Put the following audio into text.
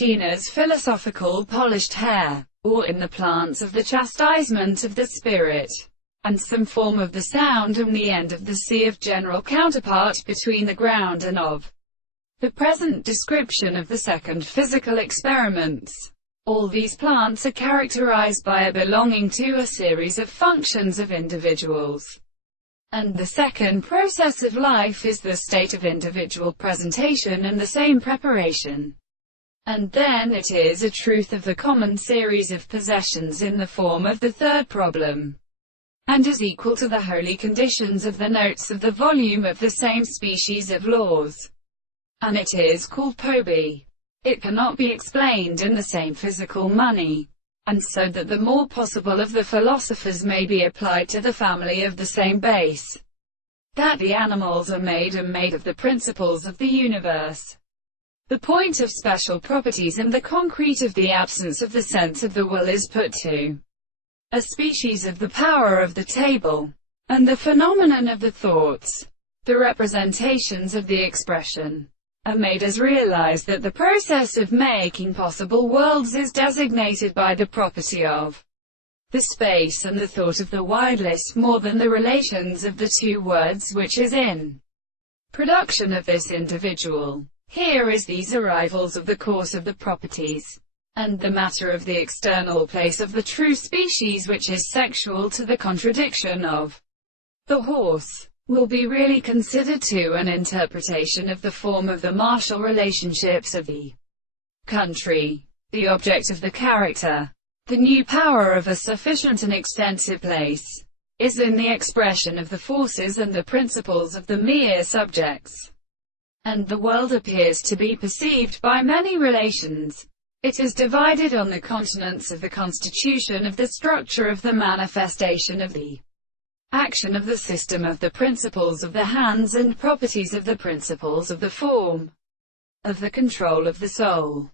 Gena's philosophical polished hair, or in the plants of the chastisement of the spirit, and some form of the sound and the end of the sea of general counterpart between the ground and of the present description of the second physical experiments. All these plants are characterized by a belonging to a series of functions of individuals. And the second process of life is the state of individual presentation and the same preparation. And then it is a truth of the common series of possessions in the form of the third problem, and is equal to the holy conditions of the notes of the volume of the same species of laws. And it is called Poby. It cannot be explained in the same physical money, and so that the more possible of the philosophers may be applied to the family of the same base, that the animals are made of the principles of the universe. The point of special properties and the concrete of the absence of the sense of the will is put to a species of the power of the table, and the phenomenon of the thoughts, the representations of the expression, are made as realized that the process of making possible worlds is designated by the property of the space and the thought of the wide list more than the relations of the two words which is in production of this individual. Here is these arrivals of the course of the properties, and the matter of the external place of the true species which is sexual to the contradiction of the horse, will be really considered to an interpretation of the form of the martial relationships of the country, the object of the character. The new power of a sufficient and extensive place is in the expression of the forces and the principles of the mere subjects. And the world appears to be perceived by many relations. It is divided on the continents of the constitution of the structure of the manifestation of the action of the system of the principles of the hands and properties of the principles of the form of the control of the soul.